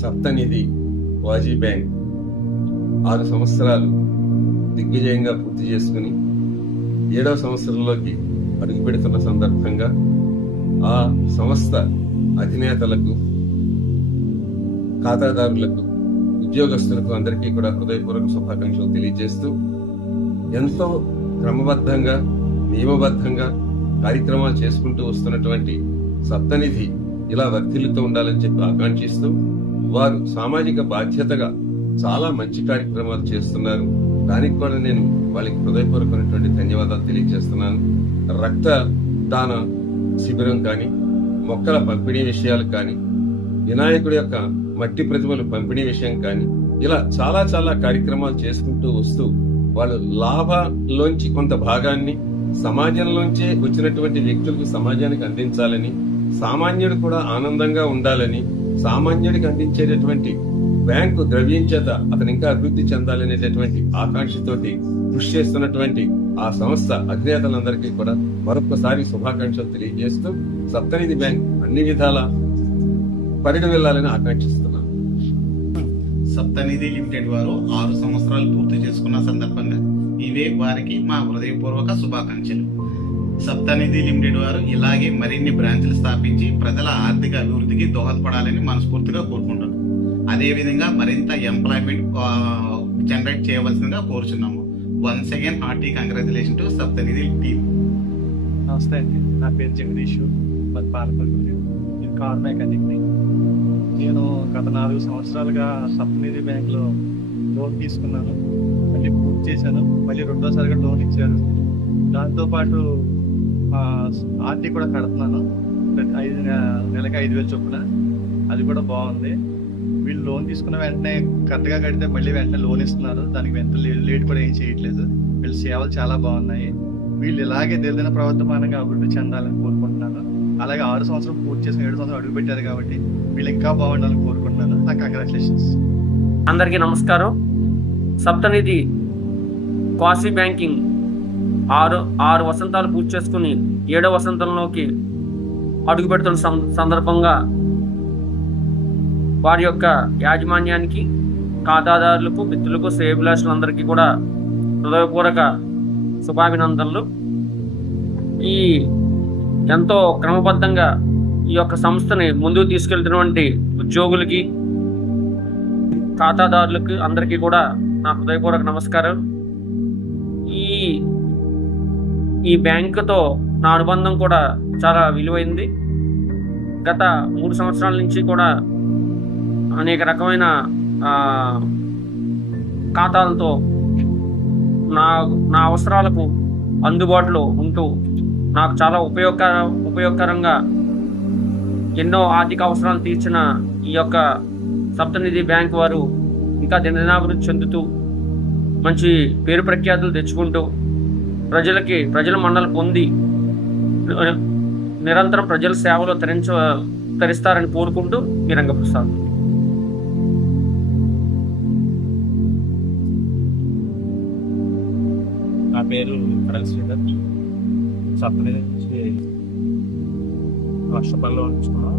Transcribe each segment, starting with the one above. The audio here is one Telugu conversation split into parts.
సప్తనిధి వాజీ బ్యాంక్ 6 సంవత్సరాలు దిగ్విజయంగా పూర్తి చేసుకుని 7వ సంవత్సరంలోకి అడుగుపెడుతున్న సందర్భంగా ఆ సంస్థ అధినేతలకు, ఖాతాదారులకు, ఉద్యోగస్తులకు అందరికీ కూడా హృదయపూర్వక శుభాకాంక్షలు తెలియజేస్తూ ఎంతో క్రమబద్ధంగా, నియమబద్ధంగా కార్యక్రమాలు చేసుకుంటూ వస్తున్నటువంటి సప్తనిధి ఇలా వర్ధిల్లుతూ ఉండాలని చెప్పి ఆకాంక్షిస్తూ వారు సామాజిక బాధ్యతగా చాలా మంచి కార్యక్రమాలు చేస్తున్నారు. దానికి కూడా నేను వాళ్ళకి హృదయపూర్వకమైనటువంటి ధన్యవాదాలు తెలియజేస్తున్నాను. రక్త దాన శిబిరం కానీ, మొక్కల పంపిణీ విషయాలు కానీ, వినాయకుడి యొక్క మట్టి ప్రతిమలు పంపిణీ విషయం కానీ, ఇలా చాలా చాలా కార్యక్రమాలు చేసుకుంటూ వస్తూ వాళ్ళు లాభంలోంచి కొంత భాగాన్ని సమాజంలోంచే వచ్చినటువంటి వ్యక్తులకు సమాజానికి అందించాలని, సామాన్యుడు కూడా ఆనందంగా ఉండాలని, సామాన్యుడికి అందించేటటువంటి బ్యాంకు ద్రవ్యం చేత అతను ఇంకా అభివృద్ధి చెందాలనేటటువంటి ఆకాంక్షతోటి కృషి చేస్తున్నటువంటి ఆ సంస్థ అధినేతలందరికీ కూడా మరొకసారి శుభాకాంక్షలు తెలియజేస్తూ సప్తనిధి బ్యాంక్ అన్ని విధాల పరిడి వెళ్లాలని ఆకాంక్షిస్తున్నాను. సప్తనిధి లిమిటెడ్ వారు 6 సంవత్సరాలు పూర్తి చేసుకున్న సందర్భంగా ఇవే వారికి మా హృదయపూర్వక శుభాకాంక్షలు. సప్తనిధి లిమిటెడ్ వారు ఇలాగే మరిన్ని బ్రాంచ్లు స్థాపించి ప్రజల ఆర్థిక అభివృద్ధికి దోహదపడాలని మనస్ఫూర్తిగా కోరుకుంటున్నాను. అదేవిధంగా మరింత ఎంప్లాయ్మెంట్ జనరేట్ చేయవలసిందిగా కోరుచున్నాము. Once again hearty congratulation to Saptanidhi team. నమస్తే అండి, నా పేరు జగదీష్, పాలపల్లి. నేను కార్ మెకానిక్ని. నేను గత 4 సంవత్సరాలుగా సప్తనిధి బ్యాంక్లో లోన్ తీసుకున్నాను. మళ్ళీ పూర్తి చేశాను. మళ్ళీ 2వసారిగా లోన్ ఇచ్చారు. దాంతోపాటు ఆర్టీ కూడా కడుతున్నాను. నెలకి 5,000 చొప్పున. అది కూడా బాగుంది. వీళ్ళు లోన్ తీసుకున్న వెంటనే కరెక్ట్గా కడితే మళ్ళీ వెంటనే లోన్ ఇస్తున్నారు. దానికి వెంటనే లేట్ కూడా ఏం చేయట్లేదు. వీళ్ళ సేవలు చాలా బాగున్నాయి. వీళ్ళు ఇలాగే దినదిన ప్రవర్తమానంగా అభివృద్ధి చెందాలని కోరుకుంటున్నాను. అలాగే 6 సంవత్సరం పూర్తి చేసిన 7 సంవత్సరం అడుగు పెట్టారు కాబట్టి వీళ్ళు ఇంకా బాగుండాలని కోరుకుంటున్నాను. నా కంగ్రాచులేషన్స్. అందరికీ నమస్కారం. సప్తనిధి క్వాసీ బ్యాంకింగ్ 6 వసంతాలు పూర్తి చేసుకుని 7వ వసంతంలోకి అడుగు పెడుతున్న సందర్భంగా వారి యొక్క యాజమాన్యానికి, ఖాతాదారులకు, మిత్రులకు, శ్రేయోభిలాషులందరికీ కూడా హృదయపూర్వక శుభాభినందనలు. ఈ ఎంతో క్రమబద్ధంగా ఈ యొక్క సంస్థని ముందుకు తీసుకెళ్తున్నటువంటి ఉద్యోగులకి, ఖాతాదారులకు అందరికీ కూడా నా హృదయపూర్వక నమస్కారం. ఈ బ్యాంకుతో నా అనుబంధం కూడా చాలా విలువైంది. గత 3 సంవత్సరాల నుంచి కూడా అనేక రకమైన ఖాతాలతో నా అవసరాలకు అందుబాటులో ఉంటూ నాకు చాలా ఉపయోగకరంగా ఎన్నో ఆర్థిక అవసరాలు తీర్చిన ఈ యొక్క సప్తనిధి బ్యాంక్ వారు ఇంకా దినదినాభివృద్ధి చెందుతూ మంచి పేరు ప్రఖ్యాతులు తెచ్చుకుంటూ ప్రజల మన్నలు పొంది నిరంతరం ప్రజల సేవలో తరిస్తారని కోరుకుంటూ మీ రంగప్రసాద్. నా పేరు కడల శ్రీధర్. సప్తనిధి నుంచి రూపాయలు లోన్ తీసుకున్నాం.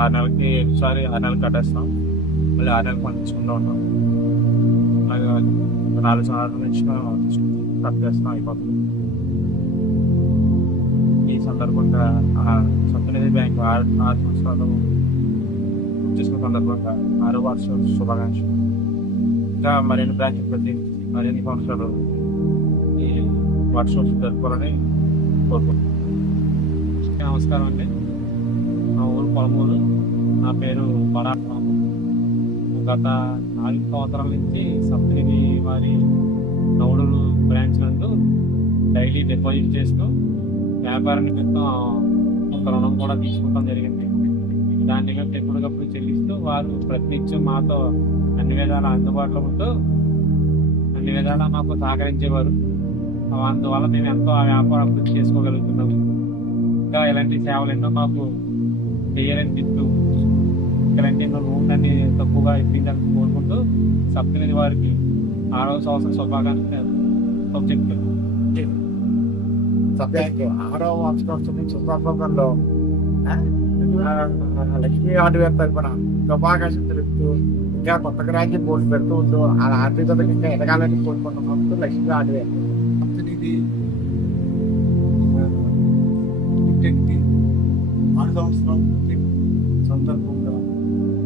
6 నెలలకి ఒకసారి 6 నెలలు కట్టేస్తాం. మళ్ళీ 6 నెలలకు పంపించుకుంటూ ఉంటాం. అలాగే 4 సంవత్సరాల నుంచి కట్ చేస్తాం, అయిపోతుంది. ఈ సందర్భంగా సప్తనిధి బ్యాంక్ 6 సంవత్సరాలు పూర్తి చేసుకున్న సందర్భంగా 6వ వార్షిక శుభాకాంక్షలు. ఇంకా మరిన్ని బ్రాంచ్లు ప్రతి మరిన్ని సంవత్సరాలు ఈ వార్షికోత్సవం జరుపుకోవాలని కోరుకుంటున్నాను. నమస్కారం అండి, మా ఊరు పొలమూరు. నా పేరు బడారాము. గత 4 సంవత్సరాల నుంచి సప్తనిధి వారి నౌడూరు బ్రాంచ్ నందు డైలీ డిపాజిట్ చేస్తూ వ్యాపార నిమిత్తం కొంత రుణం కూడా తీసుకుంటాం జరిగింది. దాన్ని ఎప్పటికప్పుడు చెల్లిస్తూ వారు ప్రతినిత్యం మాతో అన్ని విధాలా అందుబాటులో ఉంటూ అన్ని విధాలా మాకు సహకరించేవారు. అందువల్ల మేము ఎంతో ఆ వ్యాపారం అభివృద్ధి చేసుకోగలుగుతున్నాము. ఇంకా ఇలాంటి సేవలు ఎన్నో మాకు చేయాలని చెప్తూ ఇలాంటి ఎన్నో లోన్లన్నీ తక్కువగా ఇప్పించాలని కోరుకుంటూ సప్తనిధి వారికి 6వ సంవత్సరం శుభాకాంక్షలు చెప్తున్నాను. బ్యాంక్ 6వ వార్షికోత్సవం సందర్భంలో లక్ష్మీ హార్డ్వేర్ తరఫున శుభాకాంక్షలు తెలుపుతూ ఇంకా కొత్త గ్రాంచి పోటీ పెడుతూ ఉంటూ ఆ ఆర్థికత ఇంకా ఎదగాలని కోరుకుంటున్నాం. లక్ష్మీ హార్డ్వేర్ కంపెనీకి 6 సంవత్సరం సందర్భంగా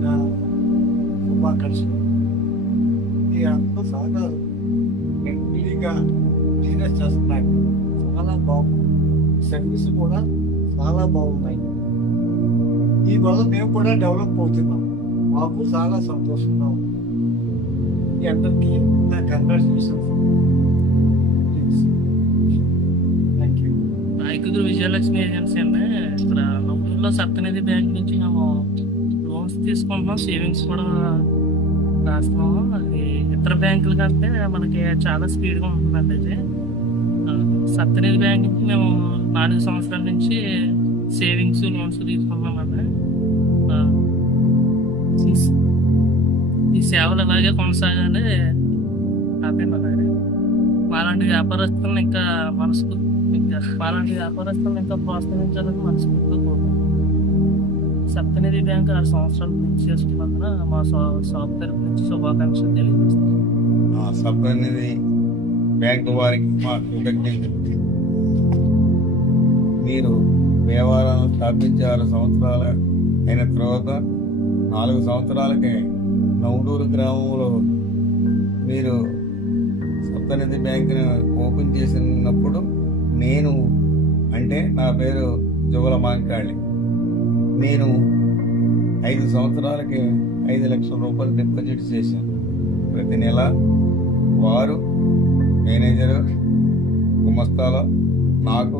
నా శుభాకాంక్షలు. ఈ అంతా చాలా ఫ్రీగా బిజినెస్ చేస్తున్నాయి. చాలా బాగుంది. సర్వీస్ కూడా చాలా బాగున్నాయి. ఈ వల్ల మేము కూడా డెవలప్ అవుతున్నాం. మాకు చాలా సంతోషంగా ఉంది. మీ అందరికీ నా congratulations. Thank you. Rayakuduru Vijayalakshmi agency అండి. ఇక్కడ నంబూరులో సప్తనిధి బ్యాంక్ నుంచి మేము లోన్స్ తీసుకుంటున్నాం, సేవింగ్స్ కూడా రాస్తున్నాము. అది ఇతర బ్యాంకుల కంటే మనకి చాలా స్పీడ్గా ఉంటుందండి. అది సప్తనిధి బ్యాంక్ నుంచి మేము 4 సంవత్సరాల నుంచి సేవింగ్స్ లోన్స్ తీసుకుంటున్నామండి. ఈ సేవలు అలాగే కొనసాగాలి. హ్యాపీ మాలాంటి వ్యాపారస్తులను ఇంకా ప్రోత్సహించాలని మనస్ఫూర్తిగా కోరుకుంటున్నాం. సప్తనిధి బ్యాంక్ 6 సంవత్సరాలు పూర్తి చేసుకున్నందున మా షాప్ తరపు నుంచి శుభాకాంక్షలు తెలియజేస్తున్నాం. సప్తనిధి బ్యాంకు వారికి మా కృతజ్ఞతలు. మీరు వ్యవహారాలను స్థాపించి 6 సంవత్సరాలు అయిన తర్వాత 4 సంవత్సరాలకే నవడూరు గ్రామంలో మీరు సప్తనిధి బ్యాంకును ఓపెన్ చేసినప్పుడు నేను నా పేరు జువల మాంకాళి. నేను 5 సంవత్సరాలకి 5 లక్షల రూపాయలు డిపాజిట్ చేశాను. ప్రతి నెల వారు మేనేజరు గుమస్తాలో నాకు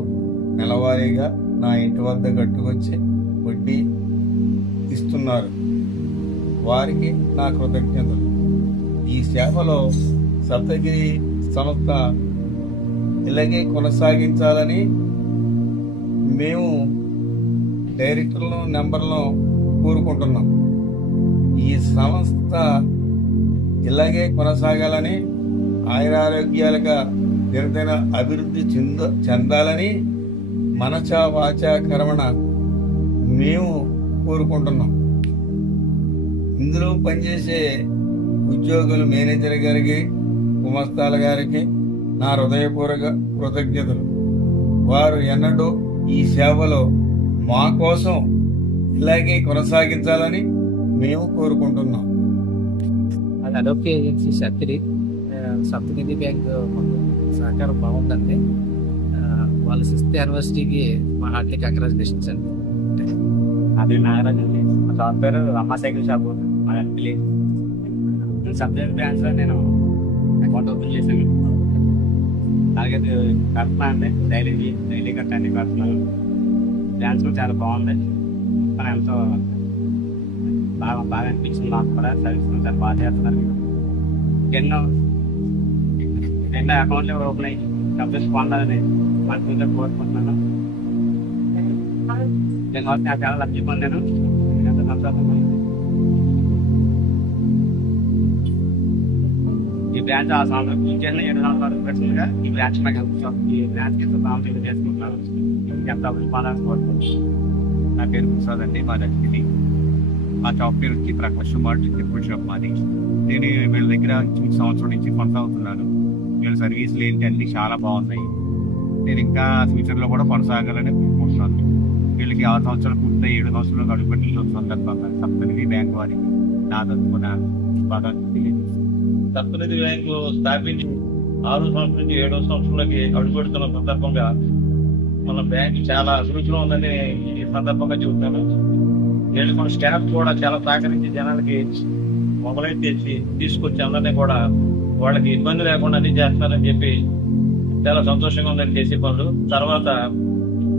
నెలవారీగా నా ఇంటి వద్ద కట్టుకొచ్చి వడ్డీ ఇస్తున్నారు. వారికి నా కృతజ్ఞతలు. ఈ సేవలో సప్తగిరి సంస్థ ఇలాగే కొనసాగించాలని మేము డైరెక్టర్లను నెంబర్లను కోరుకుంటున్నాం. ఈ సంస్థ ఇలాగే కొనసాగాలని, ఆయురారోగ్యాలుగా దినదిన అభివృద్ధి చెందాలని మనచా వాచా కర్మణ మేము కోరుకుంటున్నాం. ఇందులో పనిచేసే ఉద్యోగులు, మేనేజర్ గారికి, గుమస్తాల గారికి నా హృదయపూర్వక కృతజ్ఞతలు. వారు ఎన్నడూ ఈ సేవలో మా కోసం ఇలాగే కొనసాగించాలని మేము కోరుకుంటున్నాం. అది అడోప్ట్ ఏజెన్సీ సప్తనిధి బ్యాంక్ సహకారం బాగుందండి. వాళ్ళ 6th యానివర్సరీకి మా హార్ట్లీ కంగ్రాచులేషన్స్ అండి. అది నాగరాజ్ అండి. మా షాప్ పేరు అమ్మ సైకిల్ షాప్. మా సప్తనిధి బ్యాంక్ లో నేను అకౌంట్ ఓపెన్ చేశాను. అలాగే కడుతున్నా అండి. డైలీ కట్టండి కడుతున్నాను. డ్యాన్స్ కూడా చాలా బాగుంది. కానీ ఎంతో బాగా అనిపించింది. మాకు కూడా సర్వీస్ చాలా బాగా చేస్తున్నారు. ఎన్నో అకౌంట్లు ఓపెన్ అయ్యి డబ్బులు పొందాలని మనసుగా కోరుకుంటున్నాను. దీనివల్ల నేను చాలా లబ్ధి పొందాను. ఎంతో సంతోషంగా ఈ బ్రాంచ్ 6 సంవత్సరాలు 7 సంవత్సరాలు పెట్టినగా ఈ బ్రాంచ్ నాకు ఈ బ్రాంచ్కి ప్రాముఖ్యత చేసుకుంటున్నాను. ఎంత అభివృద్ధి పొందాలని కోరుకుంటున్నాను. నా పేరు ప్రసాద్ అండి. మా లక్ష్మి. మా షాప్ పేరు వచ్చి ప్రకాష్ మార్ట్ ఎప్పుడు షాప్ మాది. నేను వీళ్ళ దగ్గర 6 సంవత్సరం నుంచి కొనసాగుతున్నాను. వీళ్ళ సర్వీసులు ఏంటి అన్ని చాలా బాగున్నాయి. నేను ఇంకా ఫ్యూచర్లో కూడా కొనసాగాలని కోరుకుంటున్నాను. వీళ్ళకి 6 సంవత్సరాలు పూర్తయి 7 సంవత్సరాలు అడుగుపెట్టిన సందర్భంగా సప్తనిధి బ్యాంక్ వారికి నా తరఫున శుభాకాంక్షలు తెలియజేస్తున్నాను. సప్తనిధి బ్యాంకు స్థాపించి 6 సంవత్సరం నుంచి 7వ సంవత్సరంలోకి అడుగుపెడుతున్న సందర్భంగా మన బ్యాంక్ చాలా అభివృద్ధిలో ఉందని ఈ సందర్భంగా చెబుతున్నాను. వీళ్ళు మన స్టాఫ్ కూడా చాలా సహకరించి జనాలకి మొబైల్ తెచ్చి తీసుకొచ్చి అందరినీ కూడా వాళ్ళకి ఇబ్బంది లేకుండా అన్ని చేస్తున్నారని చెప్పి చాలా సంతోషంగా ఉందని చేసే పనులు. తర్వాత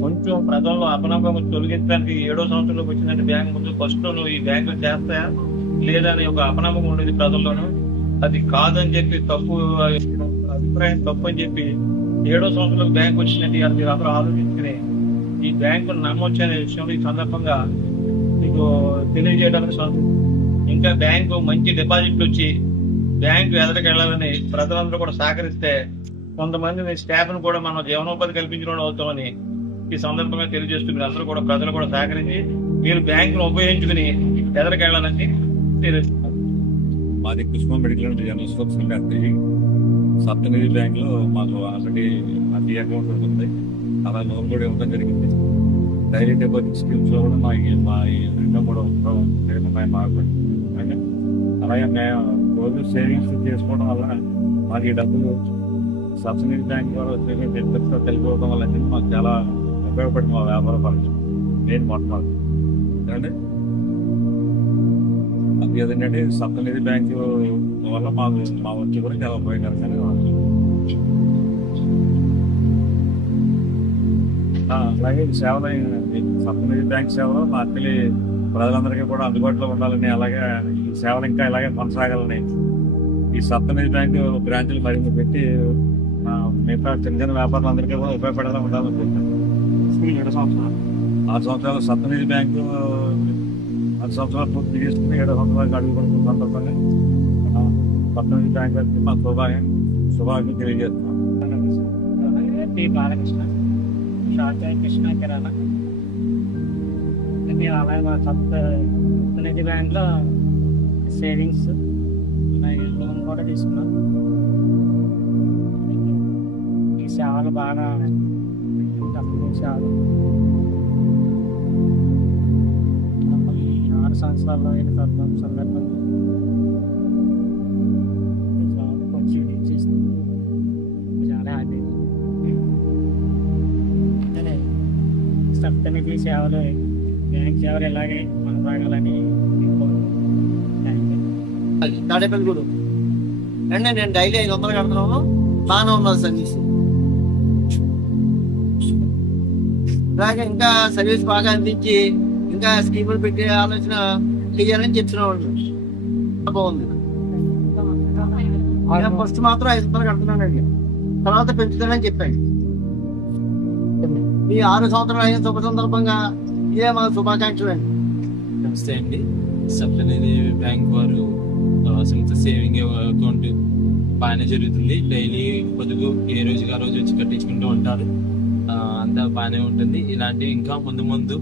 కొంచెం ప్రజల్లో అపనమ్మకం తొలగించడానికి 7వ సంవత్సరంలోకి వచ్చిందంటే బ్యాంక్ ముందు ఫస్ట్ నువ్వు ఈ బ్యాంకులు చేస్తాయా లేదా అని ఒక అపనమ్మకం ఉండేది ప్రజల్లోనూ. అది కాదని చెప్పి తప్పు అభిప్రాయం తప్పు అని చెప్పి 7వ సంవత్సరంలో బ్యాంక్ వచ్చిందంటే మీరు అందరూ ఆలోచించుకుని ఈ బ్యాంకును నమ్మొచ్చు అనే విషయంలో ఈ సందర్భంగా మీకు తెలియజేయడానికి ఇంకా బ్యాంకు మంచి డిపాజిట్లు వచ్చి బ్యాంకు ఎదరికి వెళ్ళాలని ప్రజలందరూ కూడా సహకరిస్తే కొంతమంది స్టాఫ్ను కూడా మనం జీవనోపాధి కల్పించడం అవుతామని ఈ సందర్భంగా తెలియజేస్తూ మీరు అందరూ కూడా ప్రజలు కూడా సహకరించి మీరు బ్యాంకును ఉపయోగించుకుని ఎదరికెళ్ళాలని తెలియజేస్తున్నారు. మాది కృష్ణ మెడికల్ జనరల్ స్టోర్స్ అండి. సప్తనిధి బ్యాంక్ లో మాకు ఆల్రెడీ అది అకౌంట్ ఉంటుంది, అలా లోన్ కూడా ఇవ్వడం జరిగింది. డైలీ డిపాజిట్ స్కీమ్స్ లో కూడా మా రెండో కూడా ఉన్నాయి మాకు. అలాగే మేము రోజు సేవింగ్స్ చేసుకోవడం వల్ల మాకు ఈ డబ్బులు సబ్సిడీ బ్యాంక్ ద్వారా వచ్చే బెనిఫిట్స్తో తెలియకపోవడం వల్ల మాకు చాలా ఉపయోగపడింది మా వ్యాపార పరంగా. మెయిన్ మొట్టమొదటి అంటే అది ఏదంటే సప్తనిధి బ్యాంకు వల్ల మా వచ్చి కూడా చాలా ఉపయోగకరంగానే ఉంది. అలాగే ఈ సేవలు సప్తనిధి బ్యాంక్ సేవలు మా అక్కలి ప్రజలందరికీ కూడా అందుబాటులో ఉండాలని, అలాగే ఈ సేవలు ఇంకా ఇలాగే కొనసాగాలని ఈ సప్తనిధి బ్యాంకు బ్రాంచులు మరింత పెట్టి మిగతా చిన్న చిన్న వ్యాపారులందరికీ కూడా ఉపయోగపడేలా ఉండాలనుకుంటున్నాను. 7 సంవత్సరాలు 6 సంవత్సరాలు సప్తనిధి బ్యాంకు 10 సంవత్సరాలు పూర్తి చేసుకుని 7 సంవత్సరాలకు అడుగు పడుతున్న సందర్భంగా సప్తనిధి బ్యాంక్ మా శుభాకాంక్షలు తెలియజేస్తున్నాం. బాలకృష్ణ షార్ట్ కృష్ణ కిరాణా. మేము అలాగే మా సప్తనిధి బ్యాంక్లో సేవింగ్స్ లోన్ కూడా తీసుకున్నాం. ఈ సేవలు బాగా తక్కువ సేవలు. ఈ 6 సంవత్సరాల్లో సందర్భంగా వచ్చి చేస్తుంది. చాలా హ్యాపీ. సప్తనిధి సేవలు బ్యాంక్ సేవలు ఇలాగే కొనసాగాలని తాడేపల్లిగూడు అంటే నేను డైలీ 500 కడుతున్నాను. బాగానే ఉన్నది సర్వీస్. అలాగే ఇంకా సర్వీస్ బాగా అందించి ఇంకా స్కీములు పెట్టే ఆలోచన చేయాలని చెప్తున్నాను. బాగుంది. ఫస్ట్ మాత్రం 500 కడుతున్నానండి, తర్వాత పెంచుతానని చెప్పాను. ఈ 6 సంవత్సరాలు అయిన శుభ సందర్భంగా ఇదే మా శుభాకాంక్షలు అండి. నమస్తే అండి. సప్తనిధి బ్యాంక్ వారు సేవింగ్ అకౌంట్ బాగానే జరుగుతుంది. డైలీ పొదుగు ఏ రోజుకి ఆ రోజు వచ్చి కట్టించుకుంటూ ఉంటారు. అంతా బాగానే ఉంటుంది. ఇలాంటివి ఇంకా ముందు ముందు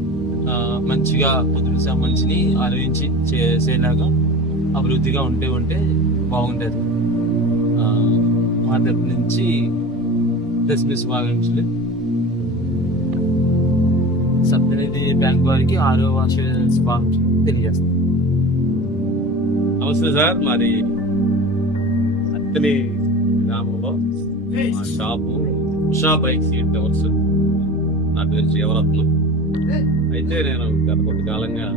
మంచిగా పొదుపు సంబంధించి ఆలోచించి చేసేలాగా అభివృద్ధిగా ఉంటే బాగుంటుంది. మా తరపు నుంచి క్రిస్మస్ శుభాకాంక్షలు. సప్తనిధి బ్యాంక్ వారికి 6వ వార్షిక శుభాకాంక్షలు తెలియజేస్తాం. నమస్తే సార్. మాది అత్తని గ్రామంలో మా shop Usha bike seat towers. నా పేరు జీవరత్నం. అయితే నేను గత కొంతకాలంగా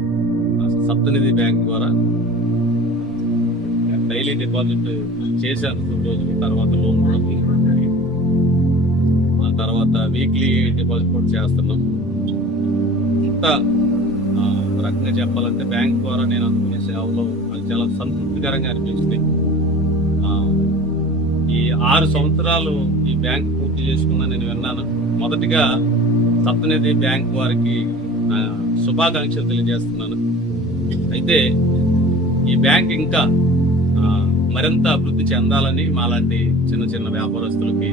సప్తనిధి బ్యాంక్ ద్వారా డైలీ డిపాజిట్ చేశాను 2 రోజుల తర్వాత లోన్ కూడా తీసుకుంటాను. ఆ తర్వాత వీక్లీ డిపాజిట్ కూడా చేస్తున్నాం. ఇంత రకంగా చెప్పాలంటే బ్యాంక్ ద్వారా నేను అందుకునే సేవలో అది చాలా సంతృప్తికరంగా అనిపిస్తుంది. ఈ 6 సంవత్సరాలు ఈ బ్యాంక్ పూర్తి చేసుకున్నా నేను విన్నాను. మొదటిగా సప్తనిధి బ్యాంక్ వారికి శుభాకాంక్షలు తెలియజేస్తున్నాను. అయితే ఈ బ్యాంక్ ఇంకా మరింత అభివృద్ధి చెందాలని, మాలాంటి చిన్న చిన్న వ్యాపారస్తులకి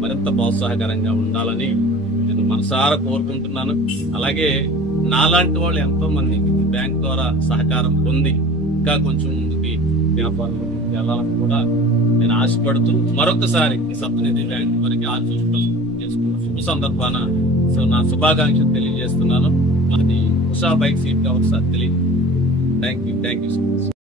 మరింత ప్రోత్సాహకరంగా ఉండాలని నేను మనసారా కోరుకుంటున్నాను. అలాగే నాలాంటి వాళ్ళు ఎంతో మంది బ్యాంక్ ద్వారా సహకారం పొంది ఇంకా కొంచెం ముందుకి వ్యాపారం వెళ్ళాలని కూడా నేను ఆశపడుతూ మరొకసారి సప్తనిధి బ్యాంక్ వారికి ఆశిష్టం చేసుకున్న శుభ సందర్భాన నా శుభాకాంక్షలు తెలియజేస్తున్నాను. మాది ఉషా బైక్ సీట్ కవర్స్ తెలియదు. Thank you so much.